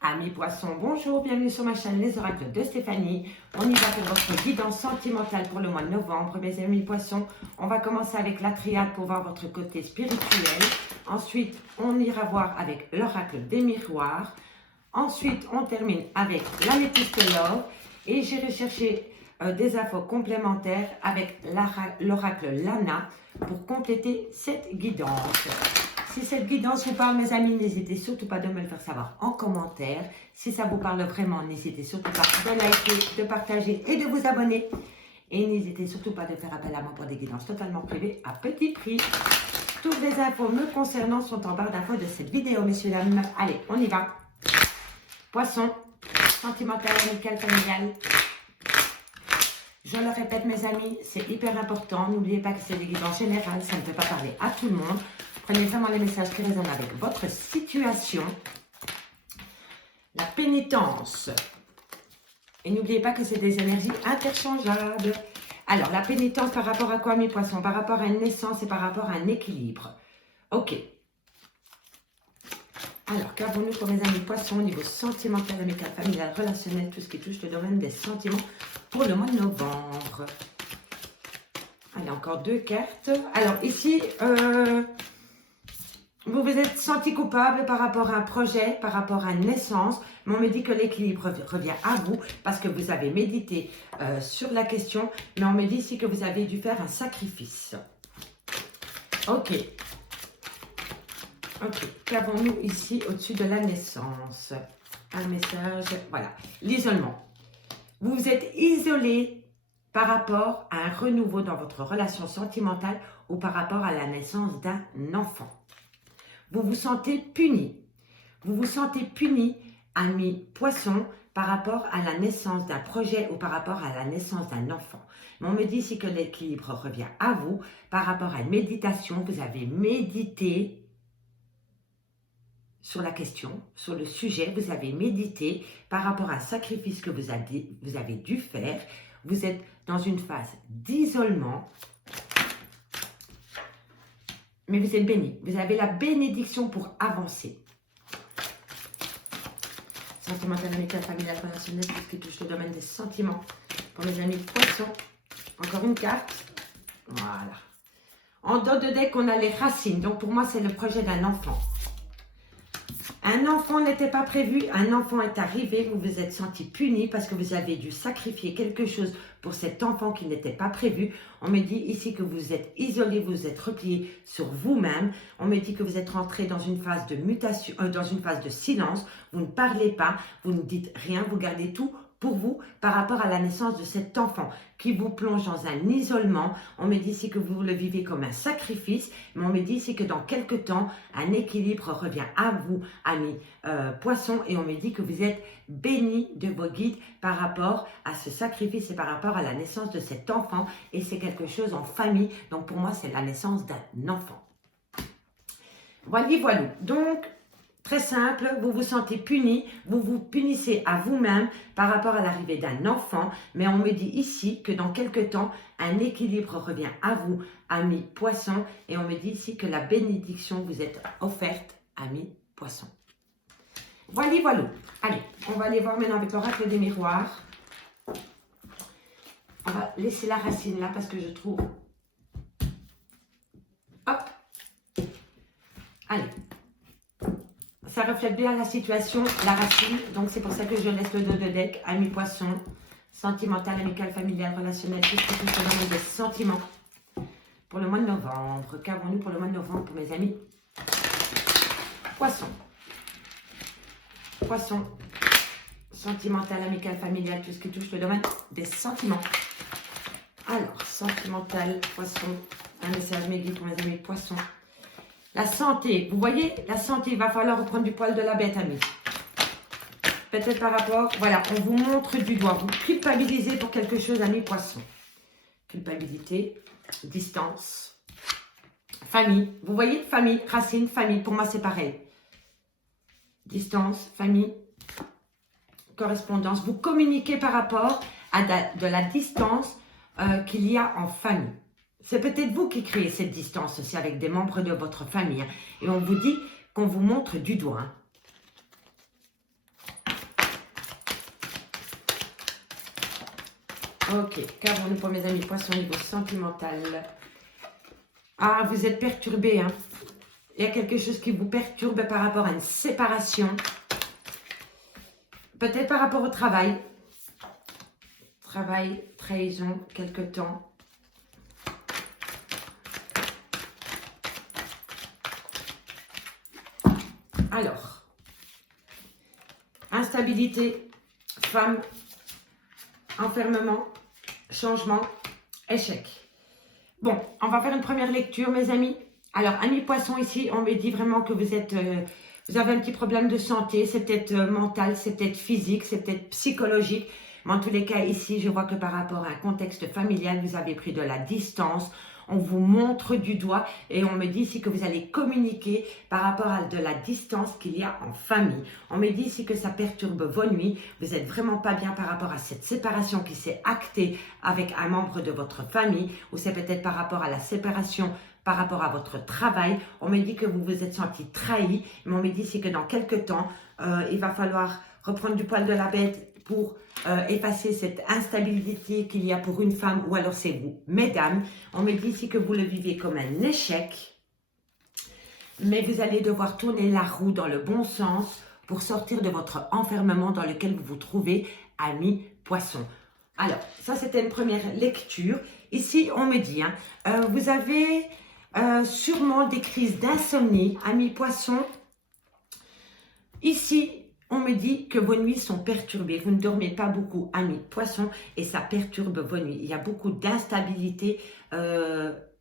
Amis poissons, bonjour, bienvenue sur ma chaîne Les Oracles de Stéphanie. On y va pour votre guidance sentimentale pour le mois de novembre. Mes amis poissons, on va commencer avec la triade pour voir votre côté spirituel. Ensuite, on ira voir avec l'oracle des miroirs. Ensuite, on termine avec l'améthyste love. Et j'irai chercher des infos complémentaires avec l'oracle Lana pour compléter cette guidance. Si cette guidance vous parle, mes amis, n'hésitez surtout pas de me le faire savoir en commentaire. Si ça vous parle vraiment, n'hésitez surtout pas de liker, de partager et de vous abonner. Et n'hésitez surtout pas de faire appel à moi pour des guidances totalement privées à petit prix. Toutes les infos me concernant sont en barre d'infos de cette vidéo, messieurs, dames. Allez, on y va. Poisson, sentimental, amical, familial. Je le répète, mes amis, c'est hyper important. N'oubliez pas que c'est des guidances générales, ça ne peut pas parler à tout le monde. Prenez vraiment les messages qui résonnent avec votre situation. La pénitence. Et n'oubliez pas que c'est des énergies interchangeables. Alors, la pénitence par rapport à quoi, mes poissons? Par rapport à une naissance et par rapport à un équilibre. Ok. Alors, qu'avons-nous pour mes amis poissons au niveau sentimental, amical, familial, relationnel, tout ce qui touche le domaine des sentiments pour le mois de novembre? Allez, encore deux cartes. Alors, ici, vous vous êtes senti coupable par rapport à un projet, par rapport à une naissance, mais on me dit que l'équilibre revient à vous parce que vous avez médité sur la question, mais on me dit ici que vous avez dû faire un sacrifice. Ok. Ok. Qu'avons-nous ici au-dessus de la naissance? Un message, voilà. L'isolement. Vous vous êtes isolé par rapport à un renouveau dans votre relation sentimentale ou par rapport à la naissance d'un enfant. Vous vous sentez puni. Vous vous sentez puni, amis poissons, par rapport à la naissance d'un projet ou par rapport à la naissance d'un enfant. Mais on me dit ici que l'équilibre revient à vous par rapport à une méditation. Vous avez médité sur la question, sur le sujet. Vous avez médité par rapport à un sacrifice que vous avez dû faire. Vous êtes dans une phase d'isolement. Mais vous êtes béni. Vous avez la bénédiction pour avancer. Sentimental, amical, familial, relationnel, tout ce qui touche le domaine des sentiments. Pour mes amis poissons, encore une carte. Voilà. En dos de deck, on a les racines. Donc pour moi, c'est le projet d'un enfant. Un enfant n'était pas prévu, un enfant est arrivé, vous vous êtes senti puni parce que vous avez dû sacrifier quelque chose pour cet enfant qui n'était pas prévu. On me dit ici que vous êtes isolé, vous êtes replié sur vous-même. On me dit que vous êtes rentré dans une phase de mutation, dans une phase de silence. Vous ne parlez pas, vous ne dites rien, vous gardez tout pour vous par rapport à la naissance de cet enfant qui vous plonge dans un isolement. On me dit ici que vous le vivez comme un sacrifice, mais on me dit ici que dans quelques temps, un équilibre revient à vous, amis poissons, et on me dit que vous êtes bénis de vos guides par rapport à ce sacrifice et par rapport à la naissance de cet enfant, et c'est quelque chose en famille, donc pour moi c'est la naissance d'un enfant. Voilà. Donc, très simple, vous vous sentez puni, vous vous punissez à vous-même par rapport à l'arrivée d'un enfant, mais on me dit ici que dans quelques temps, un équilibre revient à vous, amis poissons, et on me dit ici que la bénédiction vous est offerte, amis poissons. Voilà. Allez, on va aller voir maintenant avec l'oracle des miroirs. On va laisser la racine là parce que je trouve... Hop. Allez. Ça reflète bien la situation, la racine. Donc, c'est pour ça que je laisse le dos de deck. Amis poissons, sentimental, amical, familial, relationnel, tout ce qui touche le domaine des sentiments. Pour le mois de novembre. Qu'avons-nous pour le mois de novembre pour mes amis poissons? Poisson, sentimental, amical, familial, tout ce qui touche le domaine des sentiments. Alors, sentimental, poisson, un message médié pour mes amis poissons. La santé, vous voyez, la santé, il va falloir reprendre du poil de la bête, amis. Peut-être par rapport, voilà, on vous montre du doigt, vous culpabilisez pour quelque chose, amis poissons. Culpabilité, distance, famille, vous voyez, famille, racine, famille, pour moi c'est pareil. Distance, famille, correspondance. Vous communiquez par rapport à de la distance qu'il y a en famille. C'est peut-être vous qui créez cette distance aussi avec des membres de votre famille. Hein. Et on vous dit qu'on vous montre du doigt. Hein. Ok, qu'avons-nous pour mes amis poissons au niveau sentimental? Ah, vous êtes perturbés, hein. Il y a quelque chose qui vous perturbe par rapport à une séparation. Peut-être par rapport au travail. Travail, trahison, quelque temps. Alors, instabilité, femme, enfermement, changement, échec. Bon, on va faire une première lecture, mes amis. Alors, amis poissons, ici, on me dit vraiment que vous êtes, vous avez un petit problème de santé. C'est peut-être mental, c'est peut-être physique, c'est peut-être psychologique. Mais en tous les cas, ici, je vois que par rapport à un contexte familial, vous avez pris de la distance. On vous montre du doigt et on me dit ici que vous allez communiquer par rapport à de la distance qu'il y a en famille. On me dit ici que ça perturbe vos nuits. Vous n'êtes vraiment pas bien par rapport à cette séparation qui s'est actée avec un membre de votre famille, ou c'est peut-être par rapport à la séparation par rapport à votre travail. On me dit que vous vous êtes senti trahi, mais on me dit ici que dans quelques temps, il va falloir reprendre du poil de la bête pour effacer cette instabilité qu'il y a pour une femme, ou alors c'est vous, mesdames. On me dit ici que vous le vivez comme un échec, mais vous allez devoir tourner la roue dans le bon sens pour sortir de votre enfermement dans lequel vous vous trouvez, amis poissons. Alors, ça c'était une première lecture. Ici, on me dit, hein, vous avez sûrement des crises d'insomnie, amis poissons. Ici, on me dit que vos nuits sont perturbées. Vous ne dormez pas beaucoup, amis poissons, et ça perturbe vos nuits. Il y a beaucoup d'instabilité,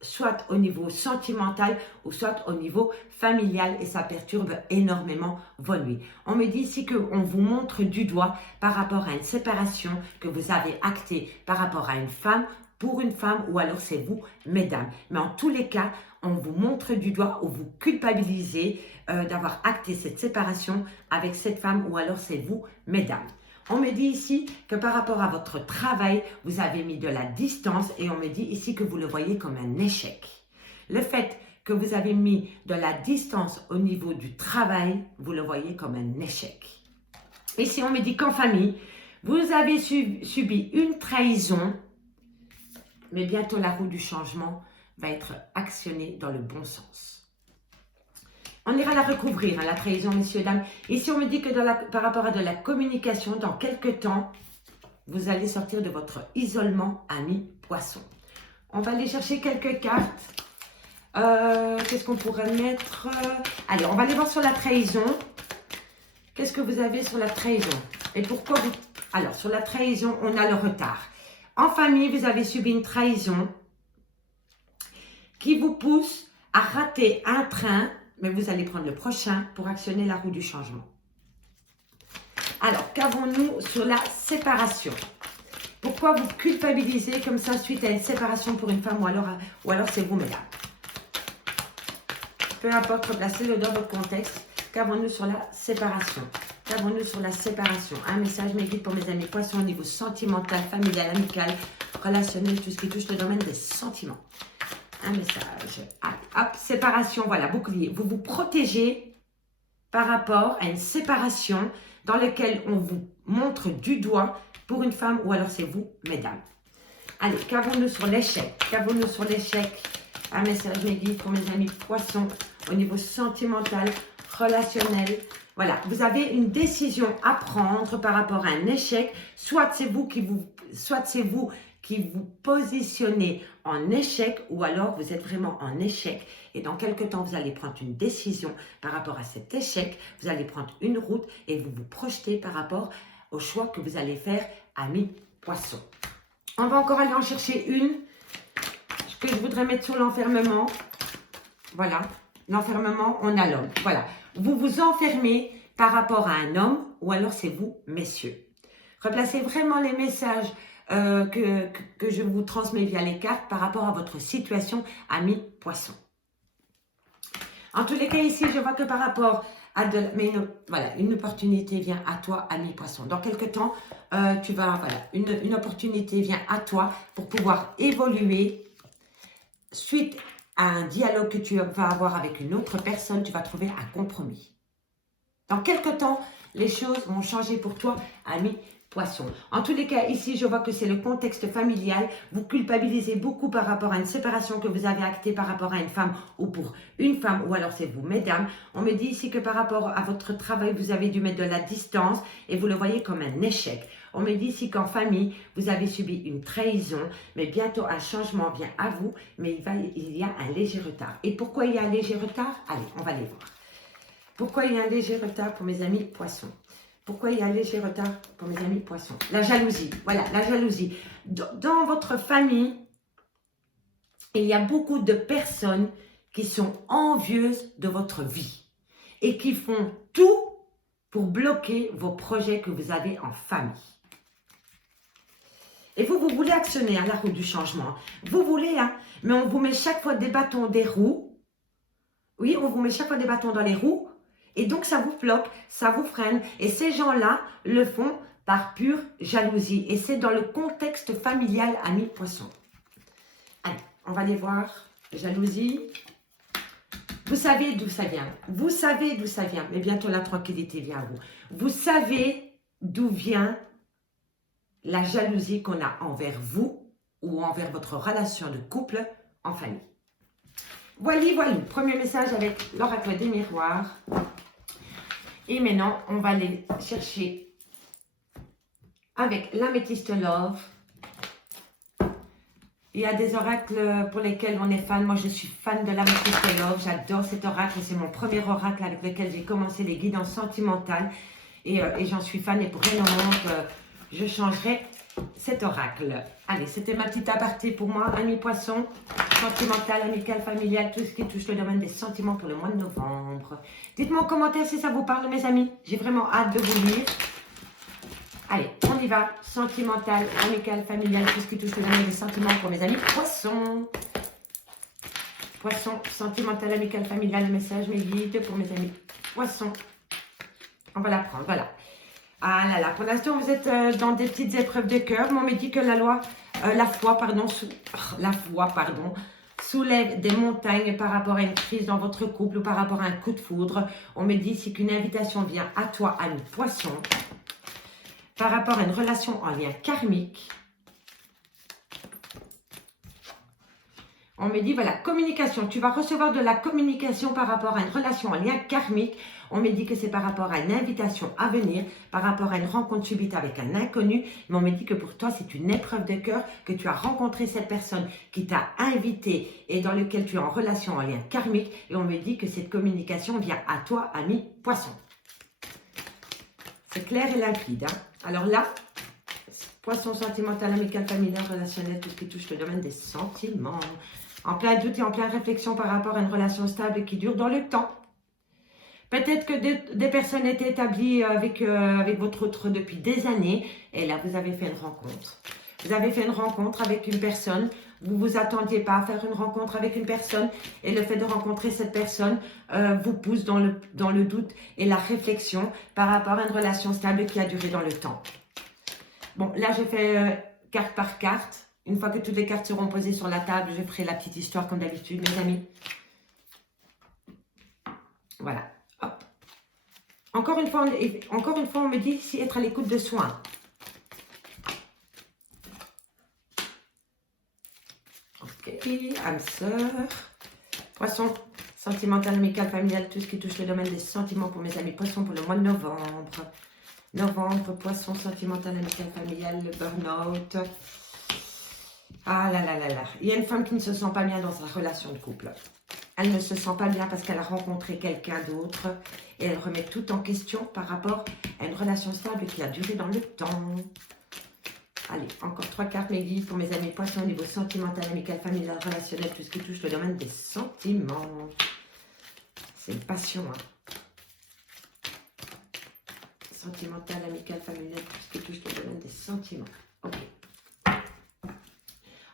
soit au niveau sentimental ou soit au niveau familial, et ça perturbe énormément vos nuits. On me dit ici qu'on vous montre du doigt par rapport à une séparation que vous avez actée par rapport à une femme, pour une femme, ou alors c'est vous, mesdames. Mais en tous les cas, on vous montre du doigt ou vous culpabilisez d'avoir acté cette séparation avec cette femme, ou alors c'est vous, mesdames. On me dit ici que par rapport à votre travail, vous avez mis de la distance, et on me dit ici que vous le voyez comme un échec. Le fait que vous avez mis de la distance au niveau du travail, vous le voyez comme un échec. Ici, on me dit qu'en famille, vous avez subi une trahison, mais bientôt la roue du changement va être actionnée dans le bon sens. On ira la recouvrir, hein, la trahison, messieurs, dames. Ici, on me dit que par rapport à de la communication, dans quelques temps, vous allez sortir de votre isolement, amis poissons. On va aller chercher quelques cartes. Qu'est-ce qu'on pourrait mettre? Allez, on va aller voir sur la trahison. Qu'est-ce que vous avez sur la trahison? Et pourquoi vous... Alors, sur la trahison, on a le retard. En famille, vous avez subi une trahison qui vous pousse à rater un train, mais vous allez prendre le prochain pour actionner la roue du changement. Alors, qu'avons-nous sur la séparation? Pourquoi vous culpabilisez comme ça suite à une séparation pour une femme, ou alors c'est vous, mesdames? Peu importe, replacez-le dans votre contexte. Qu'avons-nous sur la séparation? Qu'avons-nous sur la séparation? Un message me guide pour mes amis poissons au niveau sentimental, familial, amical, relationnel, tout ce qui touche le domaine des sentiments. Un message. Hop, séparation, voilà, bouclier. Vous vous protégez par rapport à une séparation dans laquelle on vous montre du doigt pour une femme, ou alors c'est vous, mesdames. Allez, qu'avons-nous sur l'échec? Qu'avons-nous sur l'échec? Un message me guide pour mes amis poissons au niveau sentimental, relationnel. Voilà, vous avez une décision à prendre par rapport à un échec. Soit c'est vous qui vous positionnez en échec, ou alors vous êtes vraiment en échec. Et dans quelques temps, vous allez prendre une décision par rapport à cet échec. Vous allez prendre une route et vous vous projetez par rapport au choix que vous allez faire, amis poissons. On va encore aller en chercher une que je voudrais mettre sur l'enfermement. Voilà, l'enfermement, on a l'homme. Voilà, vous vous enfermez par rapport à un homme, ou alors c'est vous, messieurs. Replacez vraiment les messages que je vous transmets via les cartes par rapport à votre situation, amis poissons. En tous les cas, ici, je vois que par rapport à voilà, une opportunité vient à toi, ami poisson. Dans quelques temps, une opportunité vient à toi pour pouvoir évoluer. Suite à un dialogue que tu vas avoir avec une autre personne, tu vas trouver un compromis. Dans quelques temps, les choses vont changer pour toi, ami Poisson. En tous les cas, ici, je vois que c'est le contexte familial. Vous culpabilisez beaucoup par rapport à une séparation que vous avez actée par rapport à une femme ou pour une femme, ou alors c'est vous, mesdames. On me dit ici que par rapport à votre travail, vous avez dû mettre de la distance et vous le voyez comme un échec. On me dit ici qu'en famille, vous avez subi une trahison, mais bientôt un changement vient à vous, mais il y a un léger retard. Et pourquoi il y a un léger retard? Allez, on va les voir. Pourquoi il y a un léger retard pour mes amis poissons? Pourquoi il y a un léger retard pour mes amis poissons? La jalousie, voilà, la jalousie. Dans votre famille, il y a beaucoup de personnes qui sont envieuses de votre vie et qui font tout pour bloquer vos projets que vous avez en famille. Et vous voulez actionner la roue du changement. Vous voulez, mais on vous met chaque fois des bâtons, des roues. Oui, on vous met chaque fois des bâtons dans les roues. Et donc, ça vous bloque, ça vous freine. Et ces gens-là le font par pure jalousie. Et c'est dans le contexte familial, amis poissons. Allez, on va les voir. Jalousie. Vous savez d'où ça vient. Vous savez d'où ça vient. Mais bientôt, la tranquillité vient à vous. Vous savez d'où vient la jalousie qu'on a envers vous ou envers votre relation de couple en famille. Voilà. Premier message avec l'oracle des miroirs. Et maintenant, on va aller chercher avec l'améthyste love. Il y a des oracles pour lesquels on est fan. Moi, je suis fan de l'améthyste love. J'adore cet oracle. C'est mon premier oracle avec lequel j'ai commencé les guidances sentimentales. Et j'en suis fan. Et pour rien au monde, je changerai cet oracle. Allez, c'était ma petite aparté pour moi. Amis poissons, sentimental, amical, familial, tout ce qui touche le domaine des sentiments pour le mois de novembre. Dites-moi en commentaire si ça vous parle, mes amis. J'ai vraiment hâte de vous lire. Allez, on y va. Sentimental, amical, familial, tout ce qui touche le domaine des sentiments pour mes amis poissons. Poissons, sentimental, amical, familial, le message, mes guides pour mes amis poissons. On va la prendre, voilà. Ah là là, pour l'instant, vous êtes dans des petites épreuves de cœur. Mais on me dit que la foi, soulève des montagnes par rapport à une crise dans votre couple ou par rapport à un coup de foudre. On me dit ici qu'une invitation vient à toi, ami poisson, par rapport à une relation en lien karmique. On me dit, voilà, communication. Tu vas recevoir de la communication par rapport à une relation en lien karmique. On me dit que c'est par rapport à une invitation à venir, par rapport à une rencontre subite avec un inconnu. Mais on me dit que pour toi, c'est une épreuve de cœur, que tu as rencontré cette personne qui t'a invité et dans lequel tu es en relation en lien karmique. Et on me dit que cette communication vient à toi, ami poisson. C'est clair et limpide. Alors là, poisson sentimental, amical, familial, relationnel, tout ce qui touche le domaine des sentiments. En plein doute et en pleine réflexion par rapport à une relation stable qui dure dans le temps. Peut-être que des personnes étaient établies avec votre autre depuis des années. Et là, vous avez fait une rencontre. Vous avez fait une rencontre avec une personne. Vous ne vous attendiez pas à faire une rencontre avec une personne. Et le fait de rencontrer cette personne vous pousse dans le doute et la réflexion par rapport à une relation stable qui a duré dans le temps. Bon, là, je fais carte par carte. Une fois que toutes les cartes seront posées sur la table, je ferai la petite histoire comme d'habitude, mes amis. Voilà. Hop. Encore une fois, on me dit ici être à l'écoute de soi. Ok, âme sœur. Poisson, sentimental, amical, familial, tout ce qui touche le domaine des sentiments pour mes amis poissons pour le mois de novembre. Novembre, poisson, sentimental, amical, familial, le burn-out. Ah là là là là. Il y a une femme qui ne se sent pas bien dans sa relation de couple. Elle ne se sent pas bien parce qu'elle a rencontré quelqu'un d'autre et elle remet tout en question par rapport à une relation stable qui a duré dans le temps. Allez, encore 3 cartes, mes guides, pour mes amis poissons au niveau sentimental, amical, familial, relationnel, tout ce qui touche le domaine des sentiments. C'est une passion, hein. Sentimental, amical, familial, tout ce qui touche le domaine des sentiments. Ok.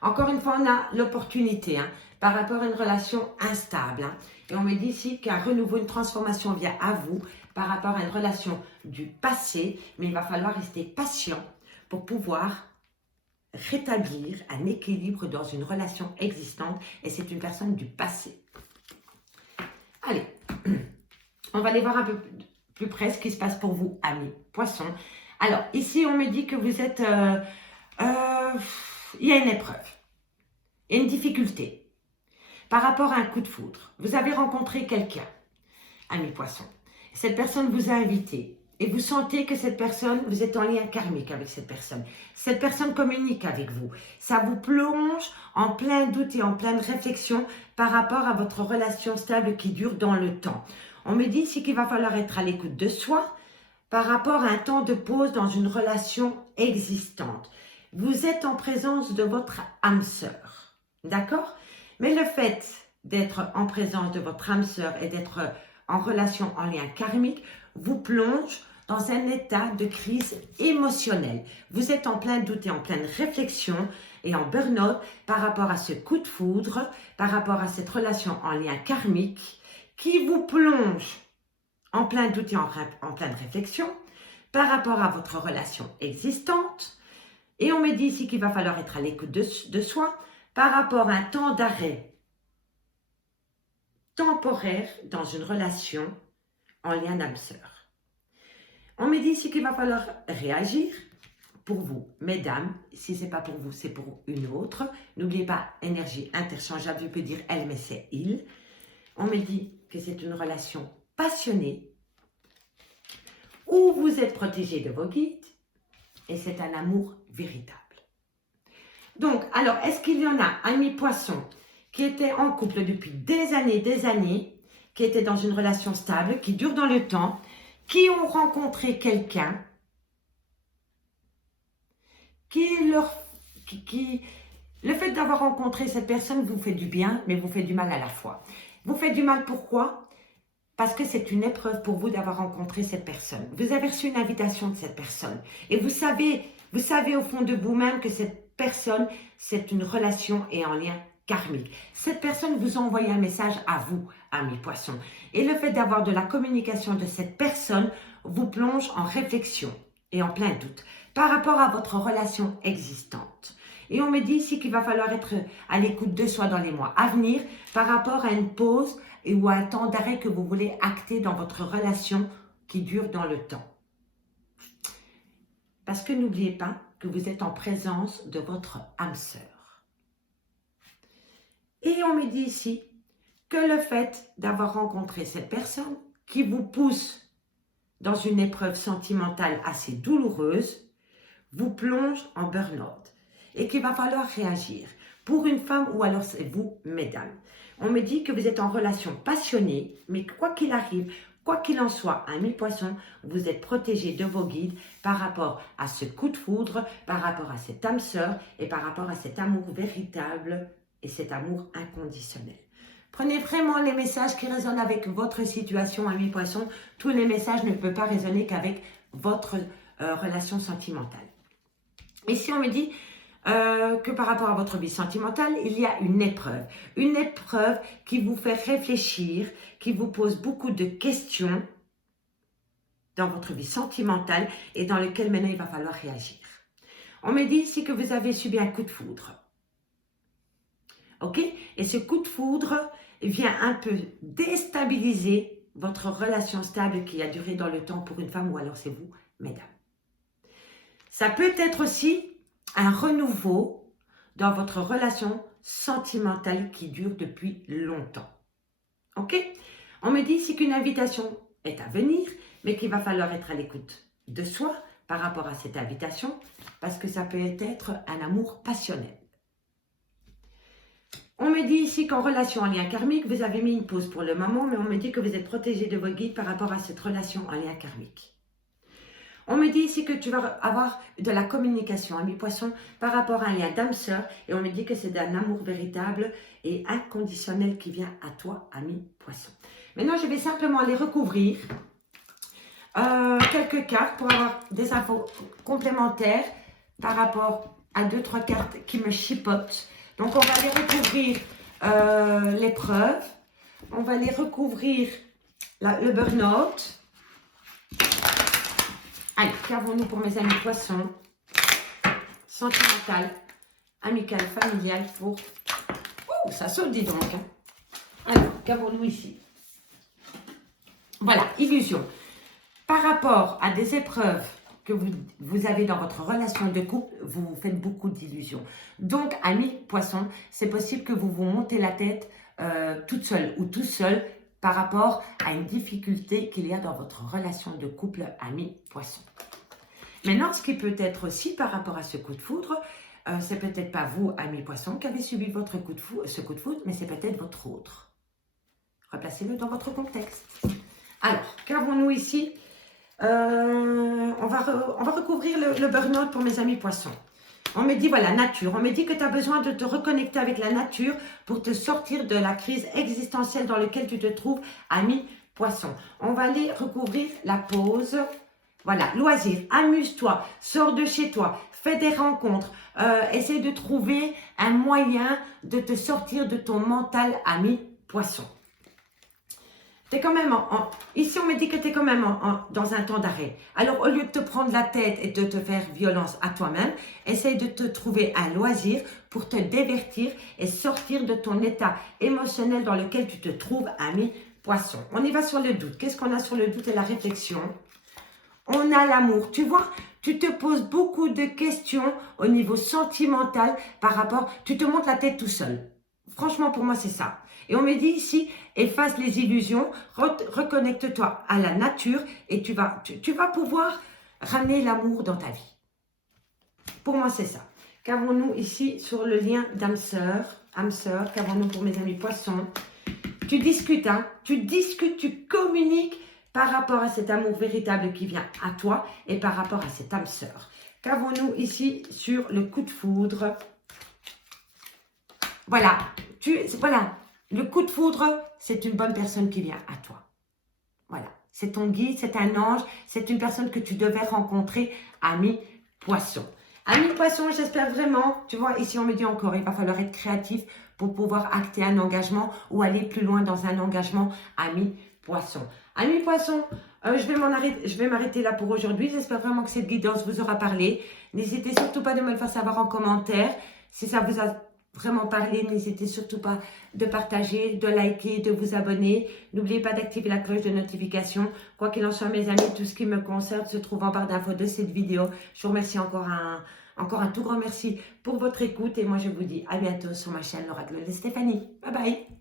Encore une fois, on a l'opportunité par rapport à une relation instable. Et on me dit ici qu'un renouveau, une transformation vient à vous par rapport à une relation du passé. Mais il va falloir rester patient pour pouvoir rétablir un équilibre dans une relation existante. Et c'est une personne du passé. Allez, on va aller voir un peu plus près ce qui se passe pour vous, amis poissons. Alors, ici, on me dit que vous êtes... il y a une épreuve, il y a une difficulté par rapport à un coup de foudre. Vous avez rencontré quelqu'un, ami poisson. Cette personne vous a invité et vous sentez que cette personne, vous êtes en lien karmique avec cette personne. Cette personne communique avec vous. Ça vous plonge en plein doute et en pleine réflexion par rapport à votre relation stable qui dure dans le temps. On me dit ici qu'il va falloir être à l'écoute de soi par rapport à un temps de pause dans une relation existante. Vous êtes en présence de votre âme sœur, d'accord? Mais le fait d'être en présence de votre âme sœur et d'être en relation, en lien karmique, vous plonge dans un état de crise émotionnelle. Vous êtes en plein doute et en pleine réflexion et en burn-out par rapport à ce coup de foudre, par rapport à cette relation en lien karmique qui vous plonge en plein doute et en pleine réflexion par rapport à votre relation existante. Et on me dit ici qu'il va falloir être à l'écoute de soi par rapport à un temps d'arrêt temporaire dans une relation en lien âme-sœur. On me dit ici qu'il va falloir réagir pour vous, mesdames. Si ce n'est pas pour vous, c'est pour une autre. N'oubliez pas, énergie interchangeable, je peux dire elle, mais c'est il. On me dit que c'est une relation passionnée où vous êtes protégé de vos guides et c'est un amour véritable. Donc, alors, est-ce qu'il y en a, amis poissons, qui étaient en couple depuis des années, qui étaient dans une relation stable, qui dure dans le temps, qui ont rencontré quelqu'un le fait d'avoir rencontré cette personne vous fait du bien, mais vous fait du mal à la fois. Vous fait du mal pourquoi? Parce que c'est une épreuve pour vous d'avoir rencontré cette personne. Vous avez reçu une invitation de cette personne. Et vous savez au fond de vous-même que cette personne, c'est une relation et en lien karmique. Cette personne vous a envoyé un message à vous, amis poissons. Et le fait d'avoir de la communication de cette personne vous plonge en réflexion et en plein doute par rapport à votre relation existante. Et on me dit ici qu'il va falloir être à l'écoute de soi dans les mois à venir par rapport à une pause ou à un temps d'arrêt que vous voulez acter dans votre relation qui dure dans le temps. Parce que n'oubliez pas que vous êtes en présence de votre âme sœur. Et on me dit ici que le fait d'avoir rencontré cette personne qui vous pousse dans une épreuve sentimentale assez douloureuse vous plonge en burn-out et qu'il va falloir réagir pour une femme ou alors c'est vous, mesdames. On me dit que vous êtes en relation passionnée, mais quoi qu'il arrive, quoi qu'il en soit, amis poissons, vous êtes protégé de vos guides par rapport à ce coup de foudre, par rapport à cette âme sœur et par rapport à cet amour véritable et cet amour inconditionnel. Prenez vraiment les messages qui résonnent avec votre situation, amis poissons. Tous les messages ne peuvent pas résonner qu'avec votre relation sentimentale. Ici, on me dit que par rapport à votre vie sentimentale, il y a une épreuve qui vous fait réfléchir, qui vous pose beaucoup de questions dans votre vie sentimentale et dans lequel maintenant il va falloir réagir. On me dit ici que vous avez subi un coup de foudre. Ok? Et ce coup de foudre vient un peu déstabiliser votre relation stable qui a duré dans le temps pour une femme ou alors c'est vous, mesdames. Ça peut être aussi un renouveau dans votre relation sentimentale qui dure depuis longtemps. Ok? On me dit ici qu'une invitation est à venir, mais qu'il va falloir être à l'écoute de soi par rapport à cette invitation, parce que ça peut être un amour passionnel. On me dit ici qu'en relation en lien karmique, vous avez mis une pause pour le moment, mais on me dit que vous êtes protégé de vos guides par rapport à cette relation en lien karmique. On me dit ici que tu vas avoir de la communication, ami poisson, par rapport à un lien d'âme-sœur. Et on me dit que c'est d'un amour véritable et inconditionnel qui vient à toi, ami poisson. Maintenant, je vais simplement aller recouvrir quelques cartes pour avoir des infos complémentaires par rapport à 2-3 cartes qui me chipotent. Donc, on va aller recouvrir l'épreuve. On va aller recouvrir le burn-out. Allez, qu'avons-nous pour mes amis poissons? Sentimental, amical, familial pour... Oh, ça saute, dis donc. Hein. Alors, qu'avons-nous ici? Voilà, illusion. Par rapport à des épreuves que vous avez dans votre relation de couple, vous vous faites beaucoup d'illusions. Donc, amis poissons, c'est possible que vous vous montez la tête toute seule ou tout seul par rapport à une difficulté qu'il y a dans votre relation de couple, amis poissons. Maintenant, ce qui peut être aussi par rapport à ce coup de foudre, c'est peut-être pas vous, amis poissons, qui avez subi ce coup de foudre, mais c'est peut-être votre autre. Replacez-le dans votre contexte. Alors, qu'avons-nous ici? On va recouvrir le burn-out pour mes amis poissons. On me dit, voilà, nature. On me dit que tu as besoin de te reconnecter avec la nature pour te sortir de la crise existentielle dans laquelle tu te trouves, ami poisson. On va aller recouvrir la pause. Voilà, loisir, amuse-toi, sors de chez toi, fais des rencontres, essaie de trouver un moyen de te sortir de ton mental, ami poisson. T'es quand même ici, on me dit que tu es quand même dans un temps d'arrêt. Alors, au lieu de te prendre la tête et de te faire violence à toi-même, essaye de te trouver un loisir pour te divertir et sortir de ton état émotionnel dans lequel tu te trouves, ami poisson. On y va sur le doute. Qu'est-ce qu'on a sur le doute et la réflexion? On a l'amour. Tu vois, tu te poses beaucoup de questions au niveau sentimental par rapport... Tu te montes la tête tout seul. Franchement, pour moi, c'est ça. Et on me dit ici, efface les illusions, reconnecte-toi à la nature et tu vas pouvoir ramener l'amour dans ta vie. Pour moi, c'est ça. Qu'avons-nous ici sur le lien d'âme-sœur? Âme-sœur, qu'avons-nous pour mes amis poissons? Tu discutes, hein? Tu communiques par rapport à cet amour véritable qui vient à toi et par rapport à cette âme-sœur. Qu'avons-nous ici sur le coup de foudre? Voilà, voilà. Le coup de foudre, c'est une bonne personne qui vient à toi. Voilà, c'est ton guide, c'est un ange, c'est une personne que tu devais rencontrer, ami poisson. Ami poisson, j'espère vraiment, tu vois, ici on me dit encore, il va falloir être créatif pour pouvoir acter un engagement ou aller plus loin dans un engagement, ami poisson. Ami poisson, je vais m'arrêter là pour aujourd'hui. J'espère vraiment que cette guidance vous aura parlé. N'hésitez surtout pas de me le faire savoir en commentaire. Si ça vous a vraiment parlé, n'hésitez surtout pas de partager, de liker, de vous abonner. N'oubliez pas d'activer la cloche de notification. Quoi qu'il en soit, mes amis, tout ce qui me concerne se trouve en barre d'infos de cette vidéo. Je vous remercie encore un tout grand merci pour votre écoute. Et moi, je vous dis à bientôt sur ma chaîne, l'Oracle de Stéphanie. Bye bye.